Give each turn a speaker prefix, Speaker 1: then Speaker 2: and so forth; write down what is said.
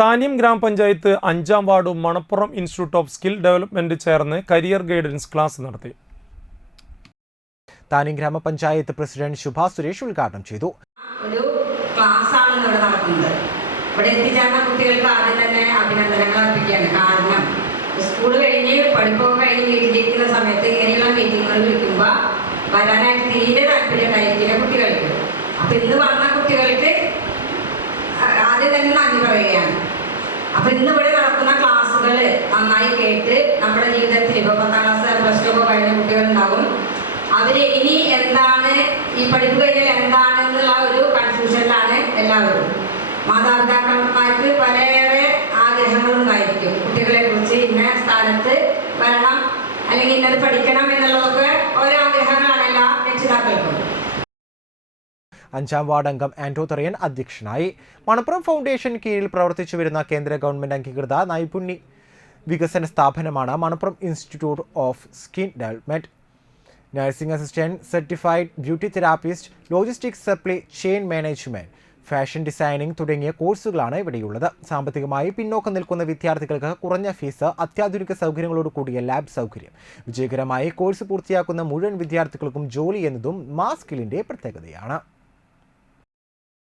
Speaker 1: താന്യം ഗ്രാമപഞ്ചായത്ത് അഞ്ചാം വാർഡും Manappuram institute of skill development ചേർന്ന് കരിയർ ഗൈഡൻസ് ക്ലാസ് നടത്തി.
Speaker 2: താനിയം ഗ്രാമപഞ്ചായത്ത് പ്രസിഡന്റ് ശുഭാ സുരേഷ് ഉദ്ഘാടനം ചെയ്തു.
Speaker 3: ഒരു ക്ലാസ് ആണ് ഇവിടെ നടക്കുന്നത്. ഇവിടെ എത്തിച്ചേർന്ന കുട്ടികൾക്ക് ആദ്യം തന്നെ അഭിനന്ദനങ്ങൾ അർപ്പിക്കുകയാണ്. കാരണം സ്കൂൾ കഴിഞ്ഞ് പഠിപ്പൊക്കെ കഴിഞ്ഞ് വീട്ടിലിരിക്കുന്ന സമയത്ത് ഇങ്ങനെയുള്ള മീറ്റിങ്ങുകൾ വിളിക്കുമ്പോൾ വരാനായിട്ട് തീരെ താല്പര്യമുണ്ടായിരിക്കില്ല കുട്ടികൾക്ക്. അപ്പൊ ഇന്ന് വന്ന കുട്ടികൾക്ക് ആദ്യം തന്നെ നന്ദി പറയുകയാണ്. അപ്പൊ ഇന്ന് ഇവിടെ നടക്കുന്ന ക്ലാസ്സുകൾ നന്നായി കേട്ട് നമ്മുടെ ജീവിതത്തിൽ ഇപ്പൊ പത്താം ക്ലാസ് പ്ലസ് ടു ഒക്കെ കഴിഞ്ഞ കുട്ടികളുണ്ടാവും അവർ ഇനി എന്താണ് ഈ പഠിപ്പ് കഴിഞ്ഞാൽ എന്താണെന്നുള്ള ഒരു കൺഫ്യൂഷനിലാണ് എല്ലാവരും. മാതാപിതാക്കന്മാർക്ക് പലയേറെ ആഗ്രഹങ്ങളുണ്ടായിരിക്കും കുട്ടികളെ കുറിച്ച് ഇന്ന സ്ഥാനത്ത് വരണം അല്ലെങ്കിൽ ഇന്നത് പഠിക്കണം എന്നുള്ളതൊക്കെ
Speaker 2: അഞ്ചാം വാർഡ് അംഗം ആന്റോ തെറിയൻ അധ്യക്ഷനായി. മണപ്പുറം ഫൗണ്ടേഷൻ കീഴിൽ പ്രവർത്തിച്ചു വരുന്ന കേന്ദ്ര ഗവൺമെന്റ് അംഗീകൃത നൈപുണ്യ വികസന സ്ഥാപനമാണ് Manappuram institute of skill development. Nursing assistant certified beauty therapist logistics supply chain management fashion designing തുടങ്ങിയ കോഴ്സുകളാണ് ഇവിടെയുള്ളത്. സാമ്പത്തികമായി പിന്നോക്കം നിൽക്കുന്ന വിദ്യാർത്ഥികൾക്ക് കുറഞ്ഞ ഫീസ് അത്യാധുനിക സൗകര്യങ്ങളോട് കൂടിയ ലാബ് സൗകര്യം വിജയകരമായി കോഴ്സ് പൂർത്തിയാക്കുന്ന മുഴുവൻ വിദ്യാർത്ഥികൾക്കും ജോലി എന്നതും മാസ്കിലിന്റെ പ്രത്യേകതയാണ്.